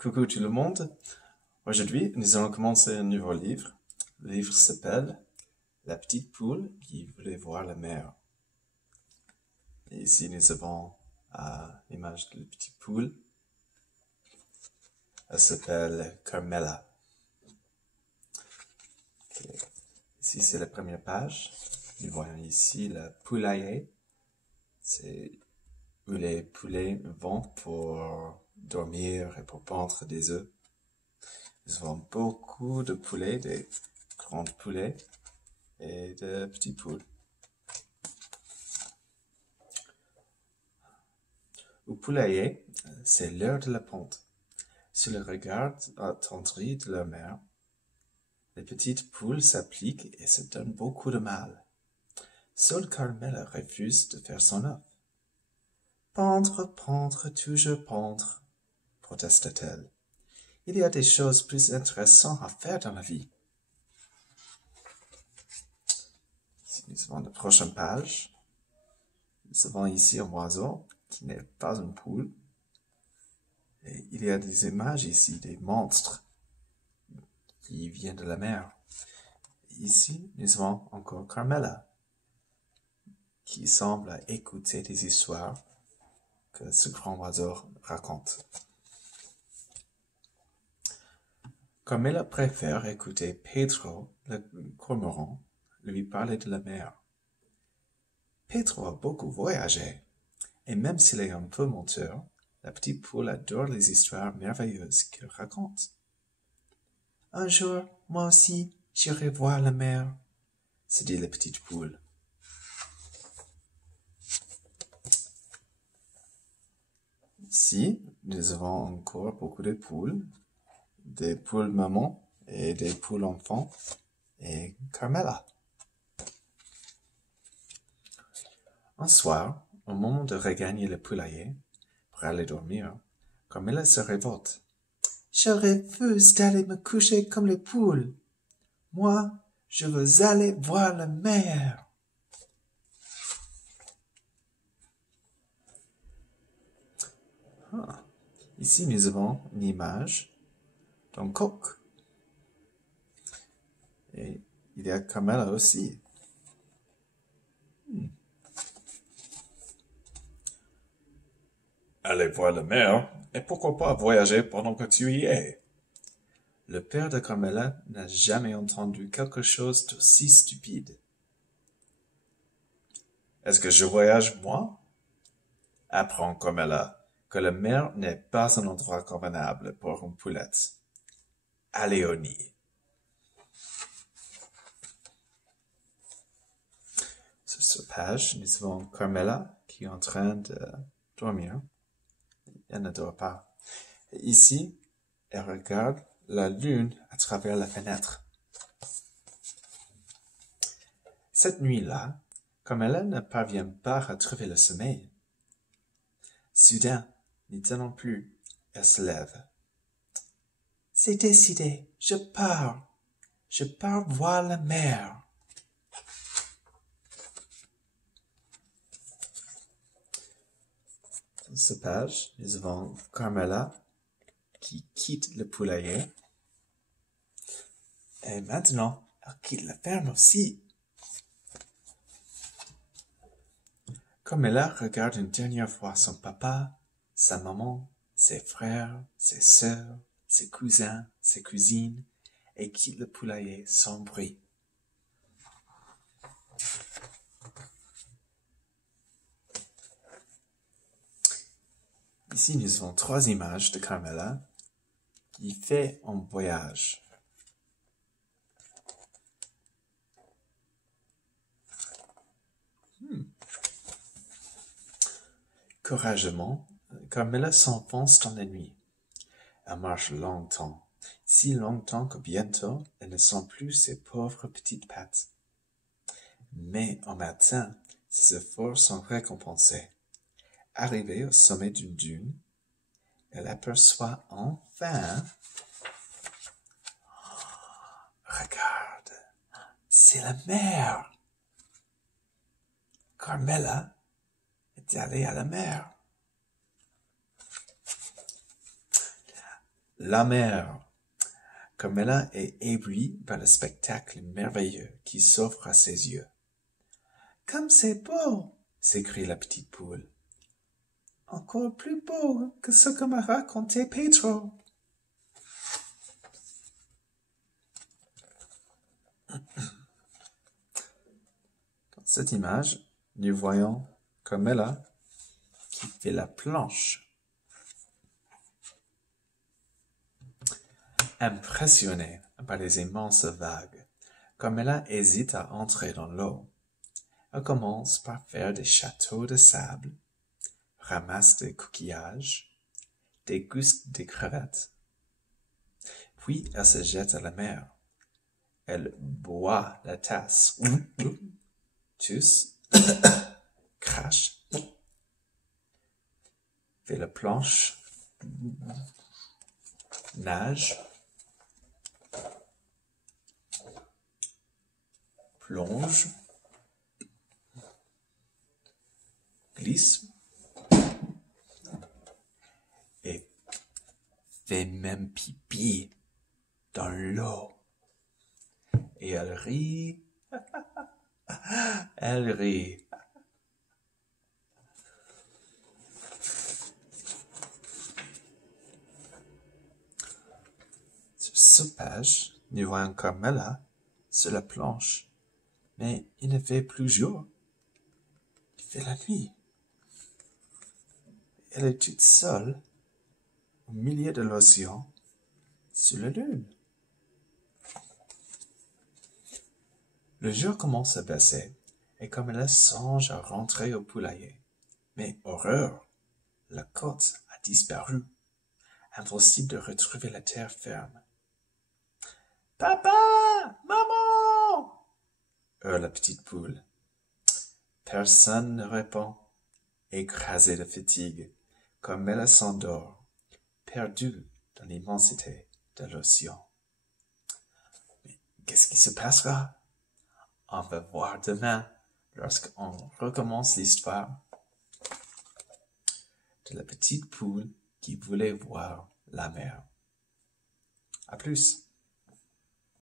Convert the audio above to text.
Coucou tout le monde. Aujourd'hui, nous allons commencer un nouveau livre. Le livre s'appelle La petite poule qui voulait voir la mer. Et ici, nous avons l'image de la petite poule. Elle s'appelle Carmela. Okay. Ici, c'est la première page. Nous voyons ici le poulailler. C'est où les poulets vont pour dormir et pour pondre des œufs. Nous avons beaucoup de poulets, des grands poulets et de petits poules. Au poulailler, c'est l'heure de la ponte. Sous le regard attendri de leur mère, les petites poules s'appliquent et se donnent beaucoup de mal. Seule Carmela refuse de faire son œuf. Pendre, pendre, toujours pendre, protesta-t-elle. Il y a des choses plus intéressantes à faire dans la vie. Si nous avons la prochaine page, nous avons ici un oiseau qui n'est pas une poule. Et il y a des images ici, des monstres qui viennent de la mer. Ici, nous avons encore Carmela, qui semble écouter des histoires que ce grand oiseau raconte. Carmela préfère écouter Pedro, le cormoran, lui parler de la mer. Pedro a beaucoup voyagé, et même s'il est un peu menteur, la petite poule adore les histoires merveilleuses qu'il raconte. Un jour, moi aussi, j'irai voir la mer, se dit la petite poule. Ici, nous avons encore beaucoup de poules, des poules mamans et des poules enfants, et Carmela. Un soir, au moment de regagner le poulailler, pour aller dormir, Carmela se révolte. Je refuse d'aller me coucher comme les poules. Moi, je veux aller voir la mer. Ici, nous avons une image d'un coq. Et il y a Carmela aussi. Aller voir la mer, et pourquoi pas voyager pendant que tu y es. Le père de Carmela n'a jamais entendu quelque chose d'aussi stupide. Est-ce que je voyage, moi? Apprends, Carmela, que la mer n'est pas un endroit convenable pour une poulette. Allez au nid. Sur cette page, nous avons Carmela qui est en train de dormir. Elle ne dort pas. Et ici, elle regarde la lune à travers la fenêtre. Cette nuit-là, Carmela ne parvient pas à retrouver le sommeil. Soudain, n'y tenant plus, elle se lève. C'est décidé, je pars. Je pars voir la mer. Dans cette page, nous avons Carmela qui quitte le poulailler. Et maintenant, elle quitte la ferme aussi. Carmela regarde une dernière fois son papa, sa maman, ses frères, ses sœurs, ses cousins, ses cousines, et quitte le poulailler sans bruit. Ici, nous avons 3 images de Carmela qui fait un voyage. Courageusement, Carmela s'enfonce dans la nuit. Elle marche longtemps, si longtemps que bientôt elle ne sent plus ses pauvres petites pattes. Mais au matin, ses efforts sont récompensés. Arrivée au sommet d'une dune, elle aperçoit enfin... Regarde, c'est la mer. Carmela est allée à la mer. la mer. Carmela est éblouie par le spectacle merveilleux qui s'offre à ses yeux. Comme c'est beau! S'écrie la petite poule. Encore plus beau que ce que m'a raconté Pedro. Dans cette image, nous voyons Carmela qui fait la planche. Impressionnée par les immenses vagues, Carmela hésite à entrer dans l'eau. Elle commence par faire des châteaux de sable, ramasse des coquillages, déguste des crevettes. Puis elle se jette à la mer. Elle boit la tasse, tousse, crache, fait la planche, nage, plonge, glisse et fait même pipi dans l'eau. Et elle rit. Elle rit. Sur cette page, nous voyons Carmela sur la planche. Mais il ne fait plus jour. Il fait la nuit. Elle est toute seule au milieu de l'océan sur la lune. Le jour commence à baisser et Carmela songe à rentrer au poulailler. Mais horreur, la côte a disparu. Impossible de retrouver la terre ferme. Papa! Maman! Hurle la petite poule. Personne ne répond. Écrasée de fatigue, Carmela s'endort, perdue dans l'immensité de l'océan. Mais qu'est-ce qui se passera? On va voir demain lorsqu'on recommence l'histoire de la petite poule qui voulait voir la mer. À plus.